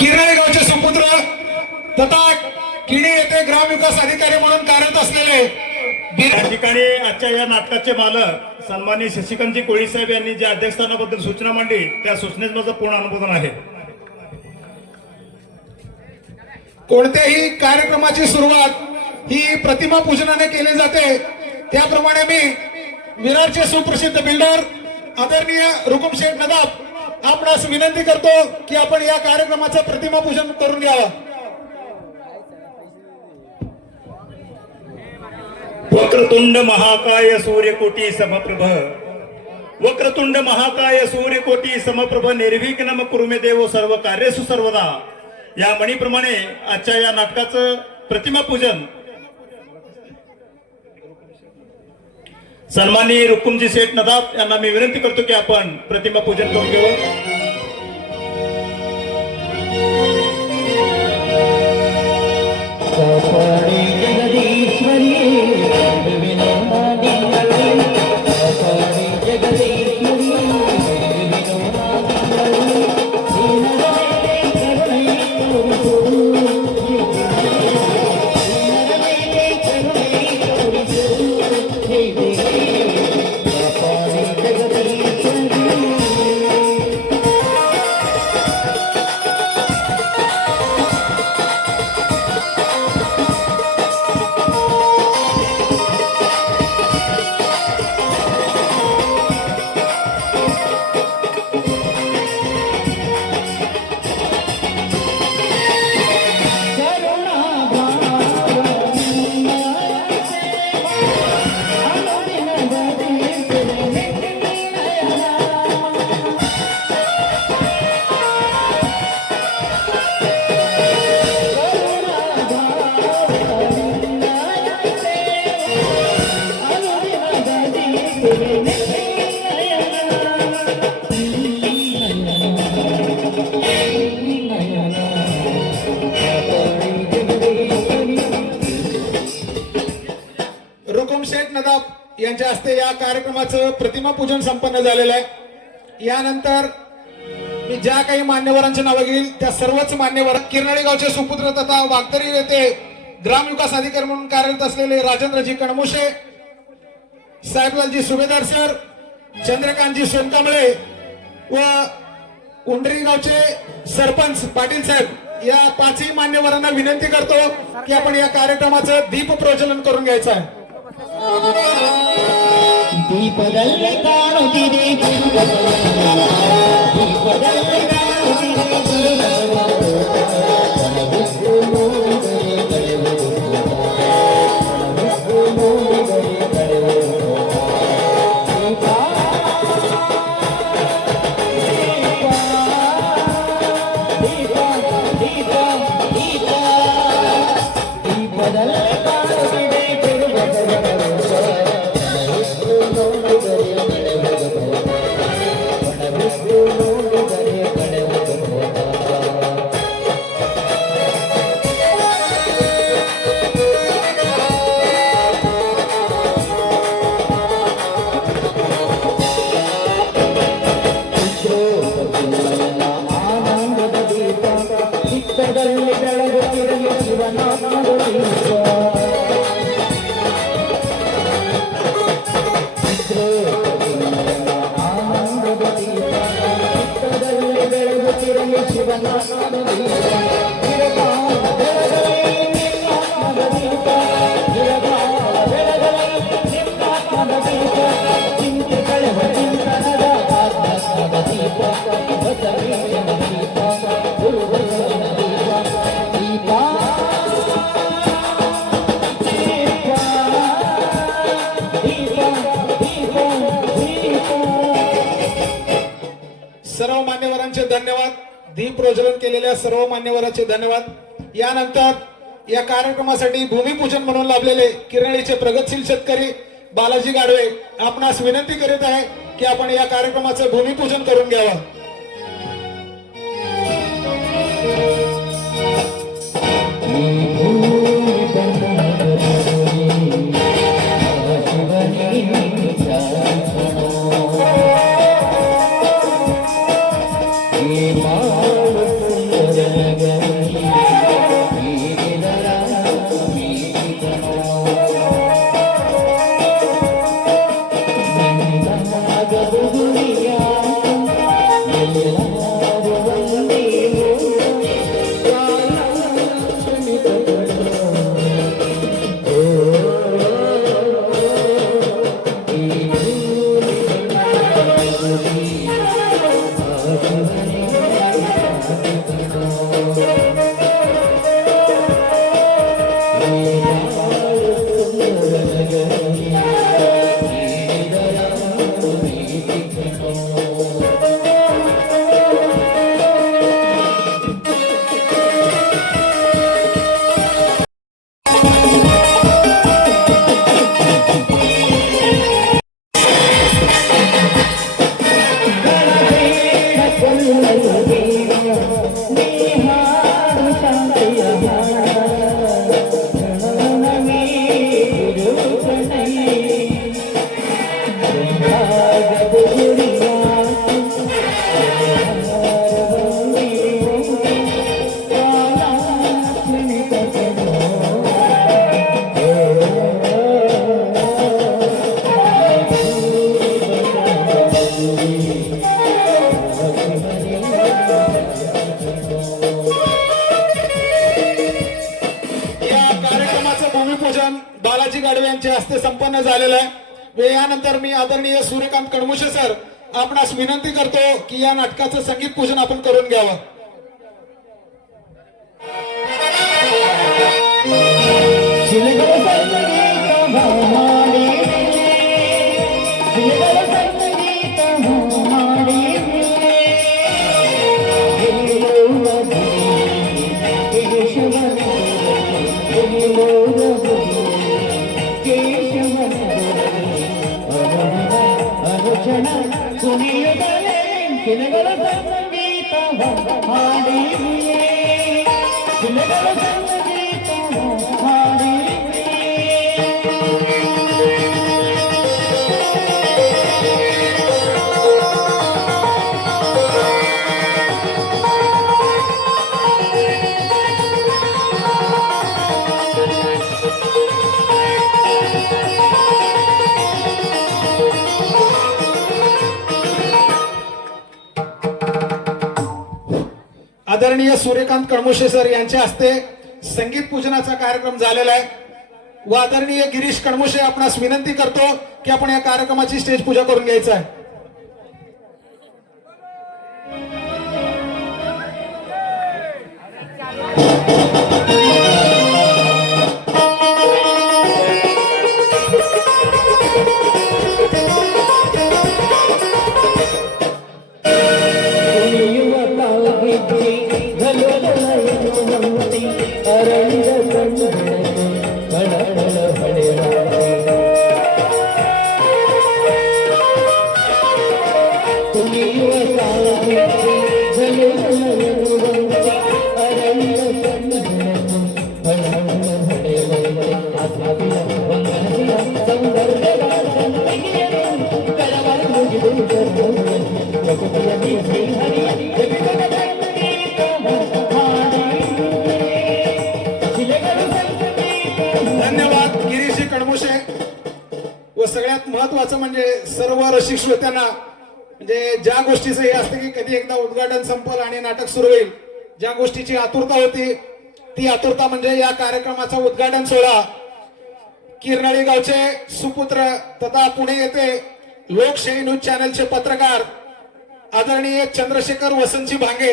किराळे गावचे सुपुत्र तथा किणी येथे ग्रामविकास अधिकारी म्हणून कार्यरत असलेले या ठिकाणी आजच्या या नाटकाचे मालक सन्माननीय शशिकांतजी कोळी साहेब यांनी ज्या अध्यक्षस्थानाबद्दल सूचना मांडली त्या सूचनेत माझं पूर्ण अनुमोदन आहे. कोणत्याही कार्यक्रमाची सुरुवात ही प्रतिमा पूजनाने केली जाते. त्याप्रमाणे मी विरारचे सुप्रसिद्ध बिल्डर आदरणीय रुकुम शेठ नदाब आपणास विनंती करतो की आपण या कार्यक्रमाचं प्रतिमा पूजन करून घ्यावं. वक्रतुंड महाकाय सूर्यकोटी समप्रभ. वक्रतुंड महाकाय सूर्यकोटी समप्रभ निर्विघ्नम कुरुमे देव सर्व कार्यसु सर्वदा. या म्हणीप्रमाणे आजच्या या नाटकाचं प्रतिमा पूजन सन्माननीय रुकुमजी शेठ नदाब यांना मी विनंती करतो की आपण प्रतिमा पूजन करून घेऊ. यांच्या हस्ते या कार्यक्रमाचं प्रतिमा पूजन संपन्न झालेलं आहे. यानंतर मी ज्या काही मान्यवरांची नावं घेईल त्या सर्वच मान्यवर किरणाळी गावचे सुपुत्र तथा वागतरी येथे ग्रामविकास अधिकारी म्हणून कार्यरत असलेले राजेंद्रजी कणमुशे साहेबलालजी सुभेदार सर चंद्रकांतजी सोनकांबळे व उंडरी गावचे सरपंच पाटील साहेब या पाचही मान्यवरांना विनंती करतो की आपण या कार्यक्रमाचं दीप प्रज्वलन करून घ्यायचं आहे. ದೀಪದಲ್ಲಿ ಕಾಣುತ್ತಿದೆ ದೀಪದಲ್ಲಿ धन्यवाद दीपप्रज्वलन केलेल्या सर्व मान्यवराचे धन्यवाद यानंतर या कार्यक्रमासाठी भूमिपूजन म्हणून लाभलेले किरणीचे प्रगतशील शेतकरी बालाजी गाडवे आपणास विनंती करीत आहे की आपण या कार्यक्रमाचं भूमिपूजन करून घ्यावं Mm-hmm. या तर मी आदरणीय सूर्यकांत कडमुशे सर आपणास विनंती करतो की या नाटकाचं संगीत पूजन आपण करून घ्यावं. आदरणीय सूर्यकांत कळमुशे सर यांच्या हस्ते संगीत पूजनाचा कार्यक्रम झालेला आहे. व आदरणीय गिरीश कळमुशे आपणास विनंती करतो की आपण या कार्यक्रमाची स्टेज पूजा करून घ्यायचं आहे. एकदा उद्घाटन संपल आणि नाटक सुरू होईल. ज्या गोष्टीची आतुरता होती ती आतुरता म्हणजे या कार्यक्रमाचा उद्घाटन सोहळा. किरणळी गावचे सुपुत्र तथा पुणे येथे लोकशाही न्यूज चॅनलचे पत्रकार आदरणीय चंद्रशेखर वसंतजी भांगे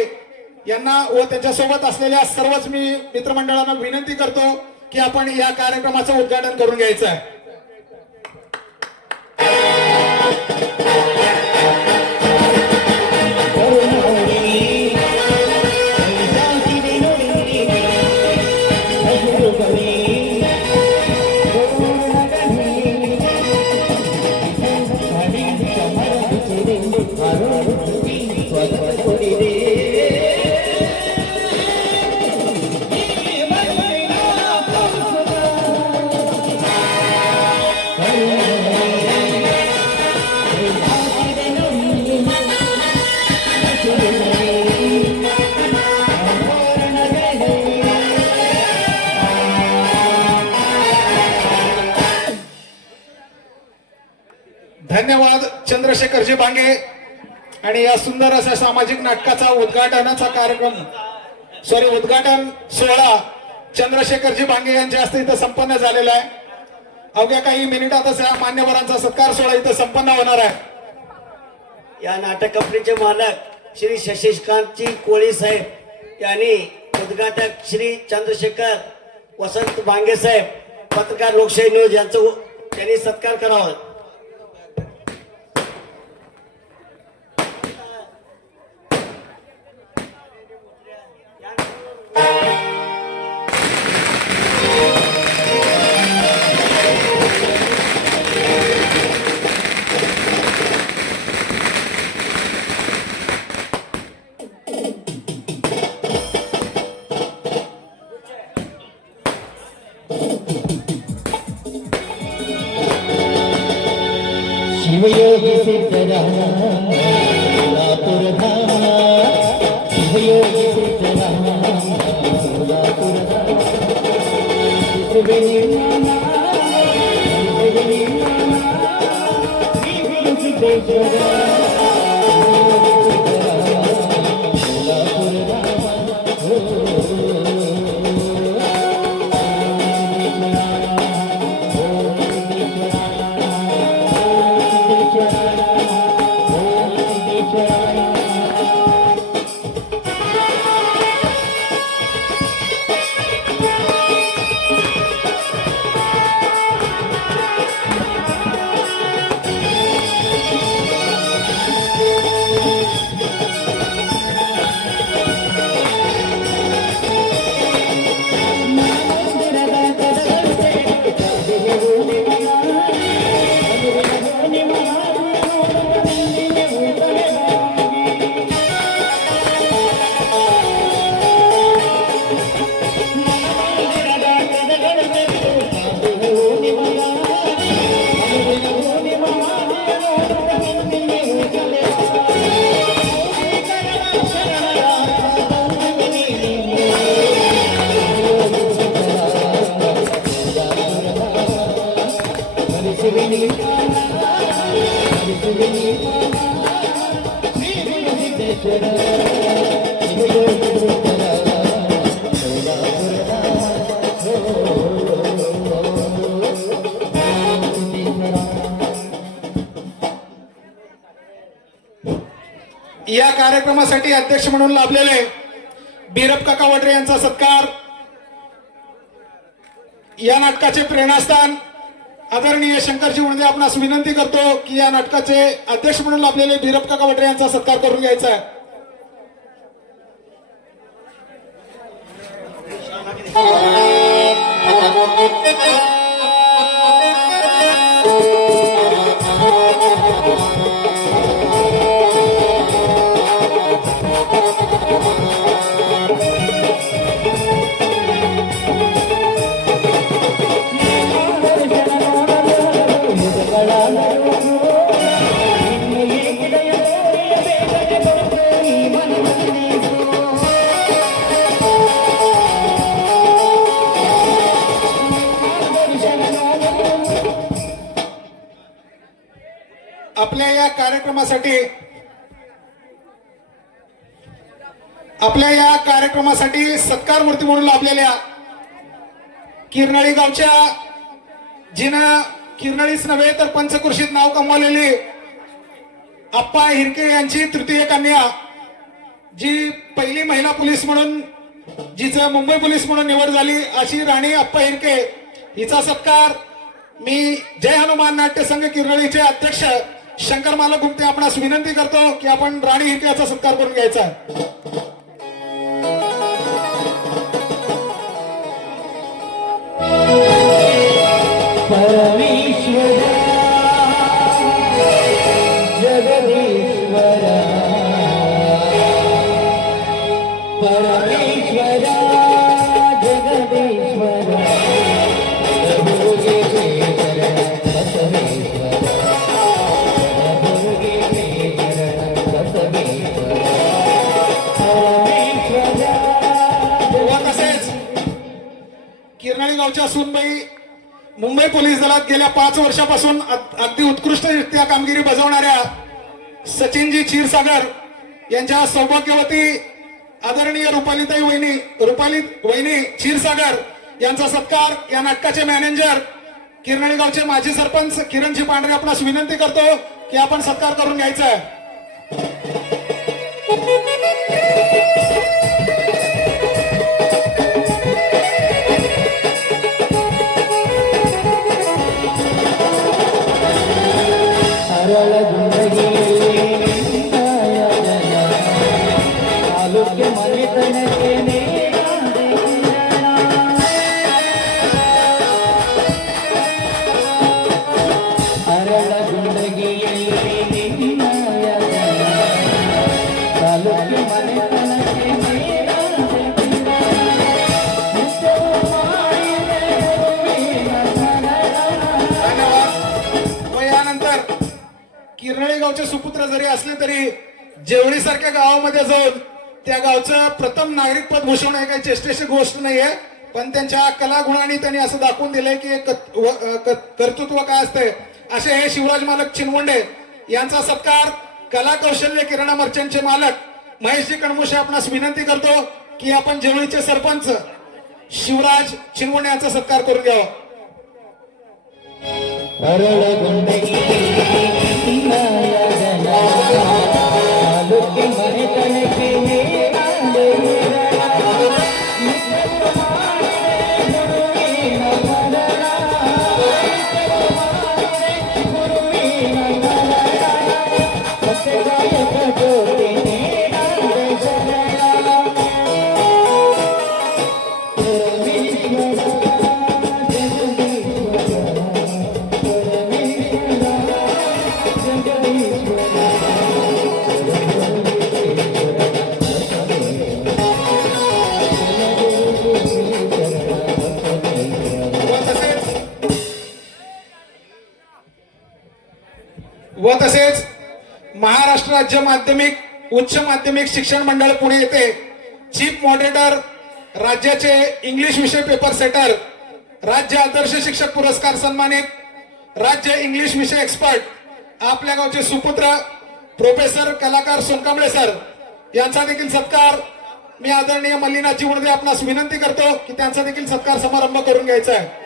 यांना व त्यांच्यासोबत असलेल्या सर्वच मी मित्रमंडळांना विनंती करतो की आपण या कार्यक्रमाचं उद्घाटन करून घ्यायचं आहे. चंद्रशेखरजी बांगे। सुंदर असा सामाजिक नाटकाचा उद्घाटनाचा कार्यक्रम. सॉरी उद्घाटन सोहळा चंद्रशेखरजी भांगे यांच्या हस्ते इथं संपन्न झालेला आहे. अवघ्या काही मिनिटातच या मान्यवरांचा सत्कार सोहळा इथं संपन्न होणार आहे. या नाटक कंपनीचे मालक श्री शशिकांतजी कोळी साहेब यांनी उद्घाटक श्री चंद्रशेखर वसंत भांगे साहेब पत्रकार लोकशाही न्यूज यांचं त्यांनी सत्कार करावा. Україна! या कार्यक्रमासाठी अध्यक्ष म्हणून लाभलेले बीरप काका वडरे यांचा सत्कार या नाटकाचे प्रेरणास्थान आदरणीय शंकरजी उणदे आपणास विनंती करतो की या नाटकाचे अध्यक्ष म्हणून लाभलेले बीरप काका वडरे यांचा सत्कार करून घ्यायचा आहे. कार्यक्रमासाठी सत्कार मूर्ती म्हणून लाभलेल्या किरनाळी गावच्या जिनं किरनाळीच नव्हे तर पंचकृषीत नाव कमवलेली आप्पा हिरके यांची तृतीय कन्या जी पहिली महिला पोलीस म्हणून जिचं मुंबई पोलीस म्हणून निवड झाली अशी राणी आप्पा हिरके. हिचा सत्कार मी जय हनुमान नाट्य संघ किरळीचे अध्यक्ष शंकर मालक गुप्ते आपणास विनंती करतो की आपण राणी हिरके याचा सत्कार करून घ्यायचा गावच्या सुनबाई मुंबई पोलीस दलात गेल्या पाच वर्षापासून अगदी उत्कृष्टरित्या कामगिरी बजावणाऱ्या सचिनजी क्षीरसागर यांच्या सौभाग्यवती आदरणीय रुपालीताई वहिनी रुपाली वहिनी क्षीरसागर यांचा सत्कार या नाटकाचे मॅनेजर किरणाळी गावचे माजी सरपंच किरणजी पांढरे आपणास विनंती करतो की आपण सत्कार करून घ्यायचा आहे. कुठल्याही सुपुत्र जरी असले तरी जेवळी सारख्या गावामध्ये जाऊन त्या गावचं प्रथम नागरिक पद घोषणा हे काही चेष्टेची गोष्ट नाहीये. पण त्यांच्या कलागुणांनी त्यांनी असं दाखवून दिलंय की कर्तृत्व काय असतंय. असे हे शिवराज मालक चिनवंडे यांचा सत्कार कला कौशल्य किराणा मर्चंटचे मालक महेशजी कणमुशे आपणास विनंती करतो की आपण जेवळीचे सरपंच शिवराज चिनवंडे यांचा सत्कार करून घ्यावा. राज्य माध्यमिक उच्च माध्यमिक शिक्षण मंडळ पुणे येथे चीफ मॉडरेटर राज्याचे इंग्लिश विषय पेपर सेटर राज्य आदर्श शिक्षक पुरस्कार सन्मानित राज्य इंग्लिश विषय एक्सपर्ट आपल्या गावचे सुपुत्र प्रोफेसर कलाकार सोनकांबळे सर यांचा देखील सत्कार. मी आदरणीय मल्लीनाथ जीवनदे आपणास विनंती करतो की त्यांचा देखील सत्कार समारंभ करून घ्यायचा आहे.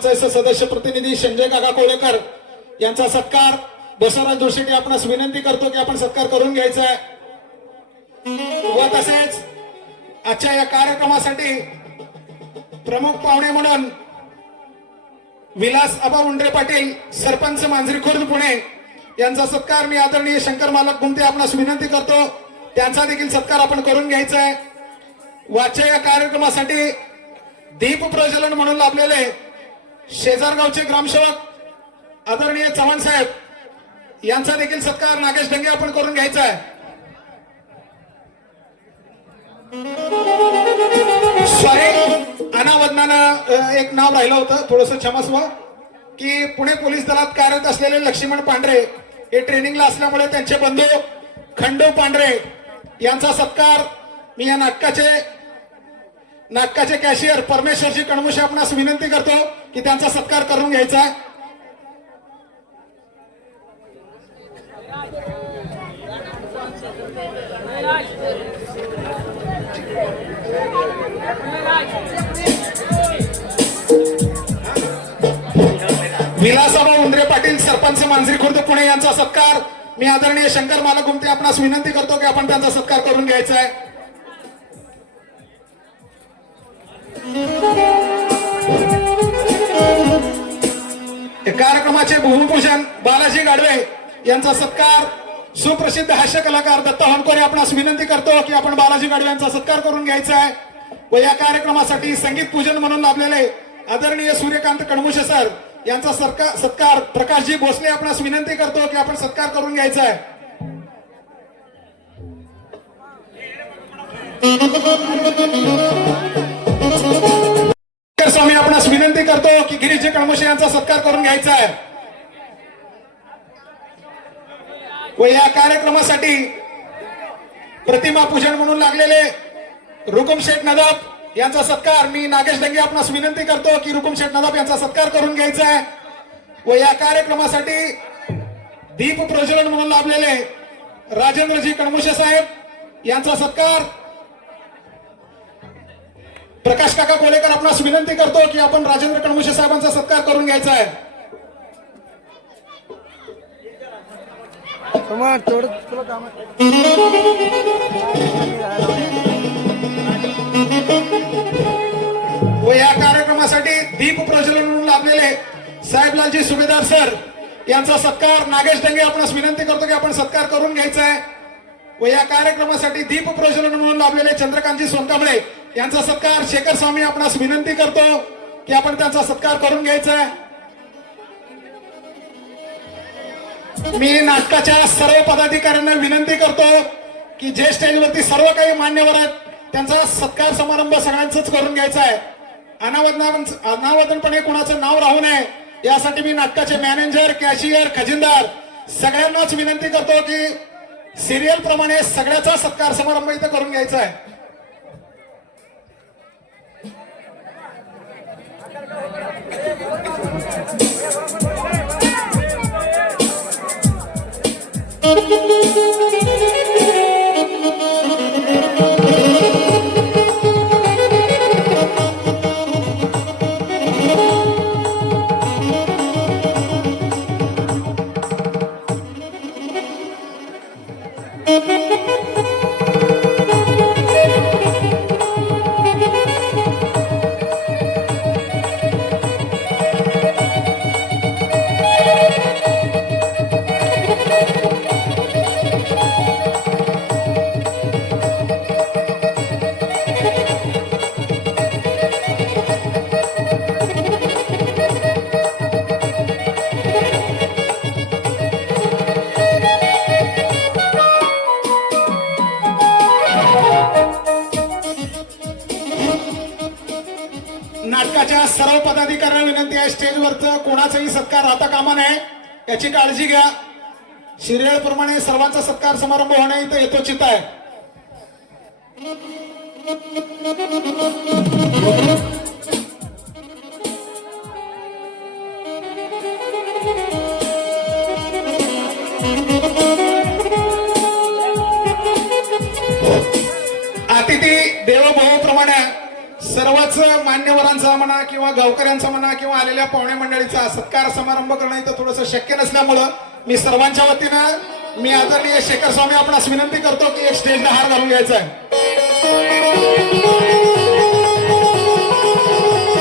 ग्रामपंचायत सदस्य प्रतिनिधी संजय काका कोळेकर यांचा सत्कार. बसवराज जोशीने आपणास विनंती करतो की आपण सत्कार करून घ्यायचा आहे. व तसेच आजच्या या कार्यक्रमासाठी प्रमुख पाहुणे म्हणून विलास आबा उंडरे पाटील सरपंच मांजरी खुर्द पुणे यांचा सत्कार मी आदरणीय शंकर मालक गुमते आपणास विनंती करतो. त्यांचा देखील सत्कार आपण करून घ्यायचा आहे. वाच्या या कार्यक्रमासाठी दीप प्रज्वलन म्हणून लाभलेले शेजारगावचे ग्रामसेवक आदरणीय चव्हाण साहेब यांचा देखील सत्कार नागेश डंगे आपण करून घ्यायचा आहे. सॉरी एक नाव राहिलं होतं थोडस क्षमस्व की पुणे पोलीस दलात कार्यरत असलेले लक्ष्मण पांढरे हे ट्रेनिंगला असल्यामुळे त्यांचे बंधू खंडू पांढरे यांचा सत्कार मी या नाटकाचे नाटकाचे कॅशियर परमेश्वरजी कणमुशे आपणास विनंती करतो की त्यांचा सत्कार करून घ्यायचा. विलासाबा उंद्रे पाटील सरपंच मांजरी खुर्द पुणे यांचा सत्कार. मी आदरणीय शंकर मालक गुमते आपणास विनंती करतो की आपण त्यांचा सत्कार करून घ्यायचा आहे. कार्यक्रमाचे भूमिपूजन बालाजी गाडवे यांचा सत्कार सुप्रसिद्ध हास्य कलाकार दत्ता हनकोरे आपणास विनंती करतो की आपण बालाजी गाडवे यांचा सत्कार करून घ्यायचा आहे. व या कार्यक्रमासाठी संगीत पूजन म्हणून लाभलेले आदरणीय सूर्यकांत कणमुशे सर यांचा सरकार सत्कार प्रकाशजी भोसले आपणास विनंती करतो की आपण सत्कार करून घ्यायचा आहे. स्वामी आपणास विनंती करतो की गिरीशजी कळमुशे यांचा सत्कार करून घ्यायचा आहे. व या कार्यक्रमासाठी प्रतिमा पूजन म्हणून लागलेले रुकुम शेठ नदाब यांचा सत्कार मी नागेश डंगे आपणास विनंती करतो की रुकुम शेठ नदाब यांचा सत्कार करून घ्यायचा आहे. व या कार्यक्रमासाठी दीप प्रज्वलन म्हणून लाभलेले राजेंद्रजी कणमुशे साहेब यांचा सत्कार प्रकाश काका कोलेकर आपणास विनंती करतो की आपण राजेंद्र कणमुशे साहेबांचा सत्कार करून घ्यायचा आहे. व या कार्यक्रमासाठी दीप प्रज्वलन म्हणून लाभलेले साहेबलालजी सुभेदार सर यांचा सत्कार नागेश डंगे आपणास विनंती करतो की आपण सत्कार करून घ्यायचा आहे. व या कार्यक्रमासाठी दीप प्रज्वलन म्हणून लाभलेले चंद्रकांतजी सोनकांबळे यांचा सत्कार शेखर स्वामी आपणास विनंती करतो की आपण त्यांचा सत्कार करून घ्यायचा आहे. मी नाटकाच्या सर्व पदाधिकाऱ्यांना विनंती करतो की जे स्टेजवरती सर्व काही मान्यवर आहेत त्यांचा सत्कार समारंभ सगळ्यांचाच करून घ्यायचा आहे. अनावधना अनावदनपणे कुणाचं नाव राहू नये यासाठी मी नाटकाचे मॅनेजर कॅशियर खजिनदार सगळ्यांनाच विनंती करतो की सिरियल प्रमाणे सगळ्याचा सत्कार समारंभ इथं करून घ्यायचा आहे. नाटकाच्या पदाधिकाऱ्यांना विनंती आहे स्टेजवरचं कोणाचाही सत्कार राहता कामा नये याची काळजी घ्या. सिरियल प्रमाणे सर्वांचा सत्कार समारंभ होणे इथं यथोचित आहे. अतिथी देवभावाप्रमाणे सर्वच मान्यवरांचा म्हणा किंवा गावकऱ्यांचा म्हणा किंवा आलेल्या पाहुणे मंडळीचा सत्कार समारंभ करणं इथं थोडंसं शक्य नसल्यामुळं मी सर्वांच्या वतीनं मी आदरणीय शेखर स्वामी आपणास विनंती करतो की एक स्टेजला हार घालून घ्यायचा आहे.